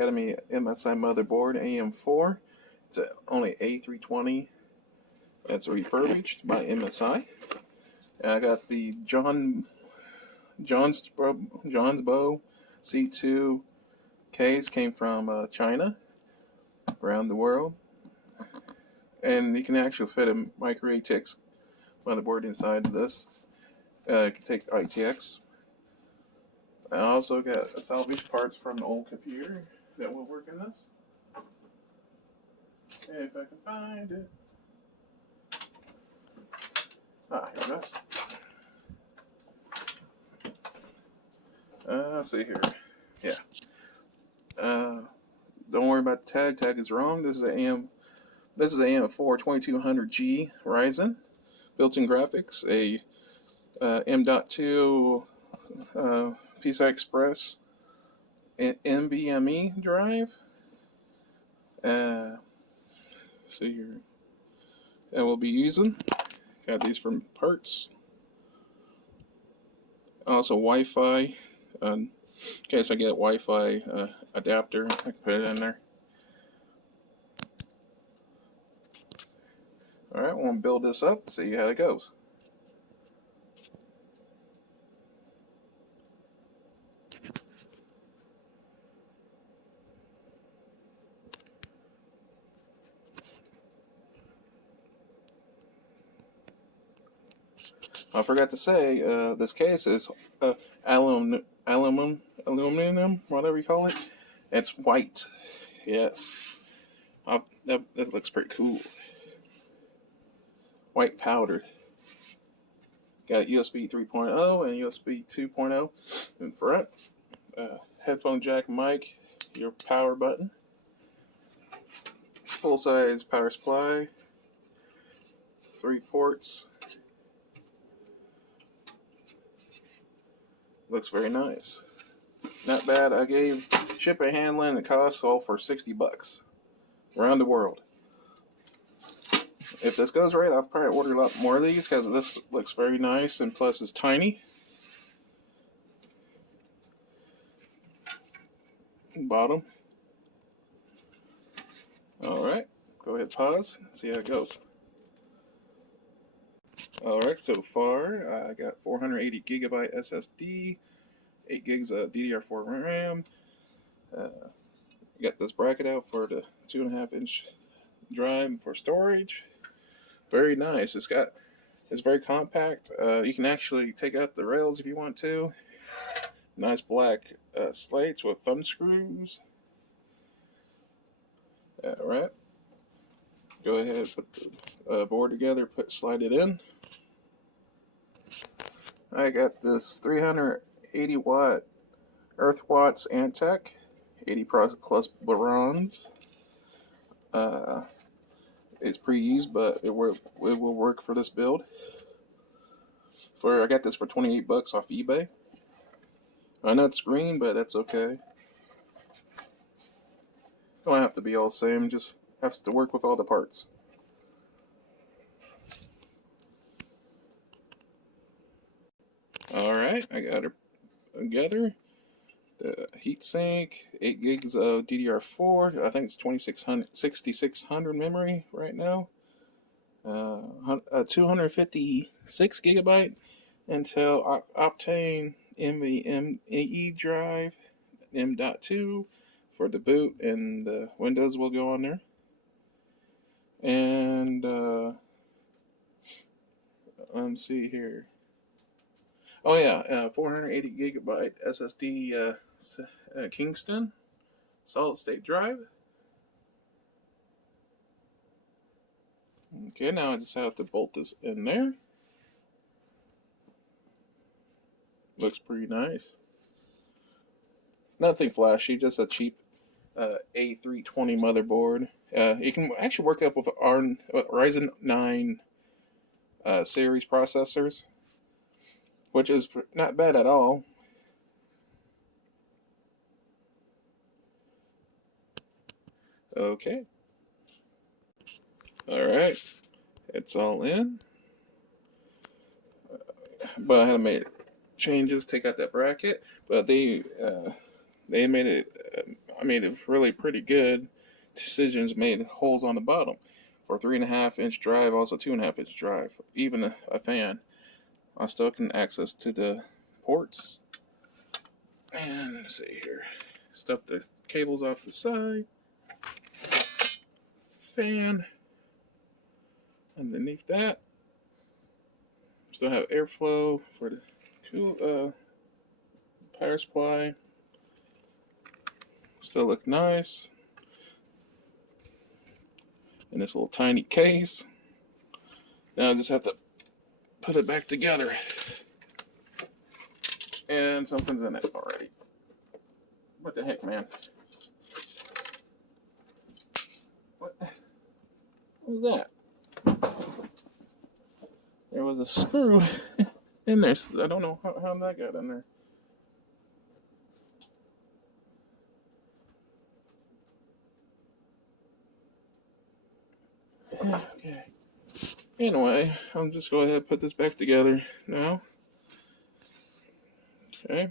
Academy MSI motherboard AM4. It's only A320. It's refurbished by MSI. And I got the John's Bow C2 case. Came from China, around the world, and you can actually fit a micro ATX motherboard inside of this. You can take ITX. I also got salvage parts from an old computer that will work in this. If I can find it. Ah, here it is. Let's see here. Yeah. Don't worry about the tag. Tag is wrong. This is an AM4 2200G Ryzen, built-in graphics, a M.2 PCI Express NVMe drive. See here. And we'll be using. Got these from parts. Also Wi-Fi. In case I get Wi-Fi adapter, I can put it in there. Alright, we'll build this up, see how it goes. I forgot to say, this case is aluminum, whatever you call it. It's white. Yes. That looks pretty cool. White powdered. Got USB 3.0 and USB 2.0 in front. Headphone jack, mic, your power button. Full size power supply. 3 ports. Looks very nice. Not bad. I gave shipping, handling, and costs all for $60 around the world. If this goes right, I'll probably order a lot more of these because this looks very nice and plus it's tiny. Bottom. Alright, go ahead, pause, see how it goes. Alright, so far I got 480 gigabyte SSD, 8 gigs of DDR4 RAM. Got this bracket out for the 2.5-inch drive for storage. Very nice. It's very compact. You can actually take out the rails if you want to. Nice black slates with thumb screws. Alright. Go ahead, put the board together, slide it in. I got this 380 watt Earth Watts Antec, 80 plus bronze. It's pre-used, but it will work for this build. I got this for $28 off eBay. I know it's green, but that's okay. Don't have to be all the same, just has to work with all the parts. Alright, I got her together. The heatsink, 8 gigs of DDR4. I think it's 6600 memory right now. 256 gigabyte Intel Optane NVMe drive, M.2 for the boot, and the Windows will go on there. And let's see here. Oh yeah, 480 gigabyte SSD Kingston solid state drive. Okay, now I just have to bolt this in there. Looks pretty nice. Nothing flashy, just a cheap A320 motherboard. It can actually work up with Ryzen 9 series processors, which is not bad at all. Okay. Alright. It's all in. But I had to make changes, take out that bracket. But they made it I mean, it's really pretty good decisions made. Holes on the bottom for 3.5 inch drive, also 2.5 inch drive, even a fan. I still can access to the ports. And let's see here, stuff the cables off the side. Fan underneath that. Still have airflow for the power supply. Still look nice. In this little tiny case. Now I just have to put it back together. And something's in it already. What the heck, man? What was that? There was a screw in there. I don't know how that got in there. Okay. Anyway, I'll just go ahead and put this back together now. Okay.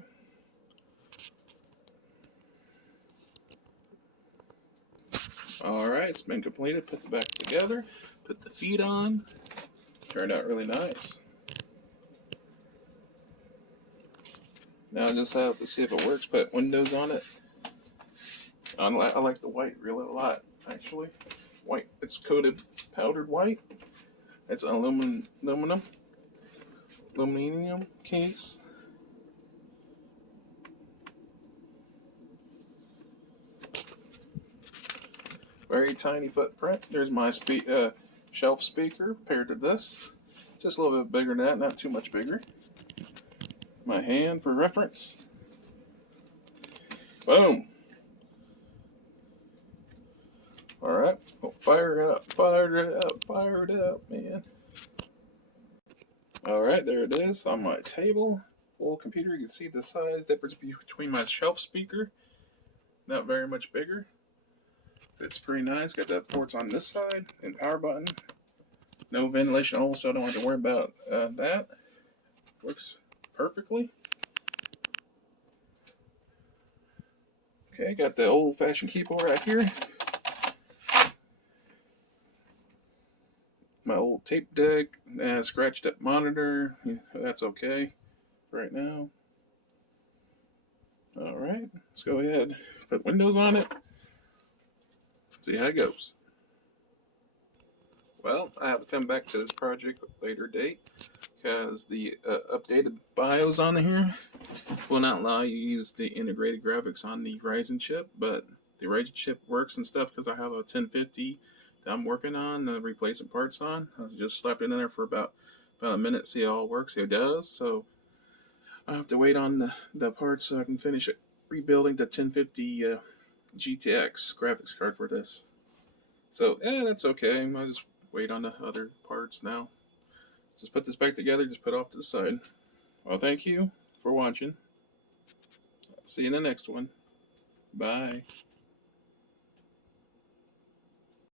Alright, it's been completed. Put it back together. Put the feet on. Turned out really nice. Now I just have to see if it works. Put windows on it. I like the white really a lot, actually. White. It's coated powdered white. It's an aluminum case. Very tiny footprint. There's my shelf speaker paired to this. Just a little bit bigger than that, not too much bigger. My hand for reference. Boom. Alright, fire it up, man. Alright, there it is on my table. Full computer. You can see the size difference between my shelf speaker. Not very much bigger. Fits pretty nice. Got the ports on this side and power button. No ventilation hole, so I don't have to worry about that. Works perfectly. Okay, got the old-fashioned keyboard right here. My old tape deck, scratched up monitor. Yeah, that's okay right now. Alright, let's go ahead. Put windows on it. See how it goes. Well, I have to come back to this project at a later date because the updated BIOS on here will not allow you to use the integrated graphics on the Ryzen chip, but the Ryzen chip works and stuff because I have a 1050 that I'm working on, replacing parts on. I just slapped it in there for about a minute, see how it all works, see how it does. So I have to wait on the parts so I can finish it, rebuilding the 1050 GTX graphics card for this. So, that's okay. I'll just wait on the other parts now. Just put this back together, just put it off to the side. Well, thank you for watching. See you in the next one. Bye.